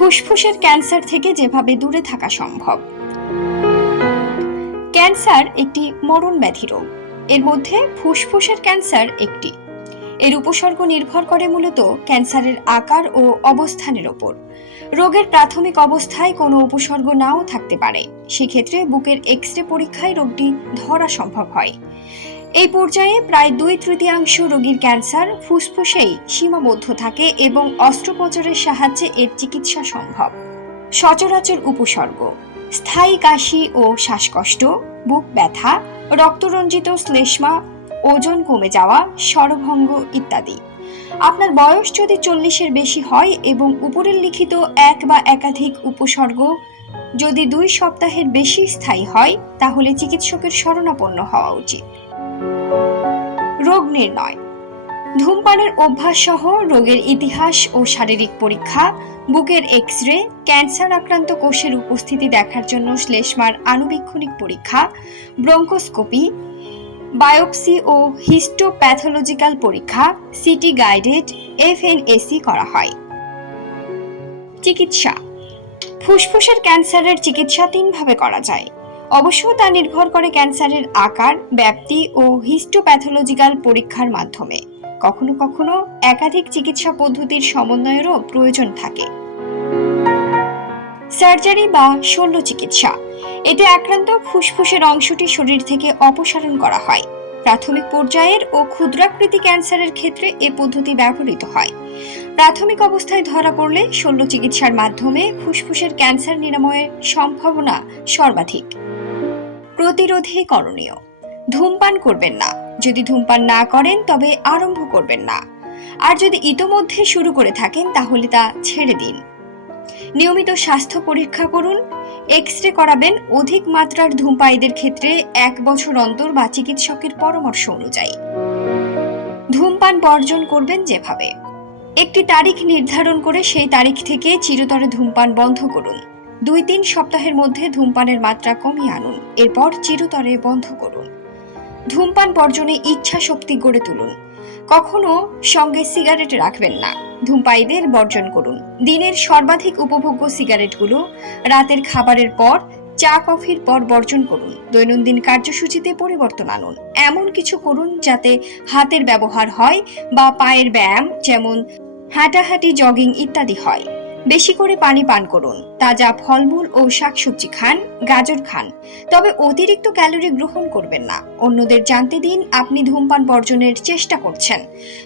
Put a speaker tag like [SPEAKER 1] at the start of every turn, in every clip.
[SPEAKER 1] ফুসফুসের ক্যান্সার থেকে যেভাবে দূরে থাকা সম্ভব। ক্যান্সার একটি মরণ ব্যাধি রোগ। এর মধ্যে ফুসফুসের ক্যান্সার একটি। এর উপসর্গ নির্ভর করে মূলত ক্যান্সারের আকার ও অবস্থানের ওপর। রোগের প্রাথমিক অবস্থায় কোনো উপসর্গ নাও থাকতে পারে। সেক্ষেত্রে বুকের এক্স রে পরীক্ষায় রোগটি ধরা সম্ভব হয়। এই পর্যায়ে প্রায় দুই তৃতীয়াংশ রোগীর ক্যান্সার, ফুসফুসেই সীমাবদ্ধ থাকে এবং অস্ত্রোপচারের সাহায্যে এর চিকিৎসা সম্ভব। সচরাচর উপসর্গ, স্থায়ী কাশি ও শ্বাসকষ্ট, বুক ব্যথা, রক্তরঞ্জিত শ্লেষ্মা, ওজন কমে যাওয়া, স্বরভঙ্গ ইত্যাদি। আপনার বয়স যদি চল্লিশের বেশি হয় এবং উপরের লিখিত এক বা একাধিক উপসর্গ যদি দুই সপ্তাহের বেশি স্থায়ী হয়, তাহলে চিকিৎসকের শরণাপন্ন হওয়া উচিত। রোগ নির্ণয়। ধূমপানের অভ্যাস সহ রোগের ইতিহাস ও শারীরিক পরীক্ষা, বুকের এক্স রে ক্যান্সার আক্রান্ত কোষের উপস্থিতি দেখার জন্য শ্লেষ্মার আণুবীক্ষণিক পরীক্ষা, ব্রঙ্কোস্কোপি, বায়োপসি ও হিস্টোপ্যাথোলজিক্যাল পরীক্ষা, সিটি গাইডেড, এফএনএসি করা হয়। চিকিৎসা। ফুসফুসের ক্যান্সারের চিকিৎসা তিনভাবে করা যায়। অবশ্য তা নির্ভর করে ক্যান্সারের আকার, ব্যাপ্তি ও হিস্টোপ্যাথোলজিক্যাল পরীক্ষার মাধ্যমে। কখনো কখনো একাধিক চিকিৎসা পদ্ধতির সমন্বয়েরও প্রয়োজন থাকে। সার্জারি বা শল্য চিকিৎসা। এতে আক্রান্ত ফুসফুসের অংশটি শরীর থেকে অপসারণ করা হয়। প্রাথমিক পর্যায়ের ও ক্ষুদ্রাকৃতি ক্যান্সারের ক্ষেত্রে এ পদ্ধতি ব্যবহৃত হয়। প্রাথমিক অবস্থায় ধরা পড়লে শল্য চিকিৎসার মাধ্যমে ফুসফুসের ক্যান্সার নিরাময়ের সম্ভাবনা সর্বাধিক। প্রতিরোধে করণীয়। ধূমপান করবেন না। যদি ধূমপান না করেন, তবে আরম্ভ করবেন না। আর যদি ইতোমধ্যে শুরু করে থাকেন, তাহলে তা ছেড়ে দিন। নিয়মিত স্বাস্থ্য পরীক্ষা করুন। এক্স রে করাবেন অধিক মাত্রার ধূমপায়ীদের ক্ষেত্রে এক বছর অন্তর বা চিকিৎসকের পরামর্শ অনুযায়ী। ধূমপান বর্জন করবেন যেভাবে। একটি তারিখ নির্ধারণ করে সেই তারিখ থেকে চিরতরে ধূমপান বন্ধ করুন। দুই তিন সপ্তাহের মধ্যে ধূমপানের মাত্রা কমিয়ে আনুন। এরপর চিরতরে বন্ধ করুন। ধূমপান বর্জনে ইচ্ছা শক্তি গড়ে তুলুন। কখনো সঙ্গে সিগারেট রাখবেন না। ধূমপায়ীদের বর্জন করুন। দিনের সর্বাধিক উপভোগ্য সিগারেটগুলো রাতের খাবারের পর চা, কফির পর বর্জন করুন। দৈনন্দিন কার্যসূচিতে পরিবর্তন আনুন। এমন কিছু করুন যাতে হাতের ব্যবহার হয় বা পায়ের ব্যায়াম, যেমন হাঁটাহাঁটি, জগিং ইত্যাদি হয়। বেশি করে পানি পান করুন। তাজা ফলমূল ও শাকসবজি খান, গাজর খান। তবে অতিরিক্ত ক্যালোরি গ্রহণ করবেন না। অন্যদের জানতে দিন আপনি ধূমপান বর্জনের চেষ্টা করছেন।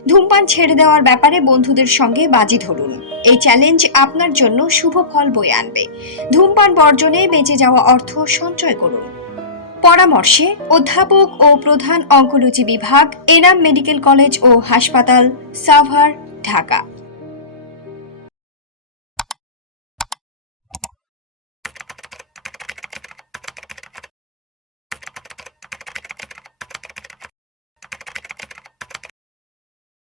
[SPEAKER 1] ধূমপান ছেড়ে দেওয়ার ব্যাপারে বন্ধুদের সঙ্গে বাজি ধরুন। এই চ্যালেঞ্জ আপনার জন্য শুভ ফল বয়ে আনবে। ধূমপান বর্জনে বেঁচে যাওয়া অর্থ সঞ্চয় করুন। পরামর্শে, অধ্যাপক ও প্রধান অঙ্কোলজি বিভাগ, এনাম মেডিকেল কলেজ ও হাসপাতাল, সাভার, ঢাকা।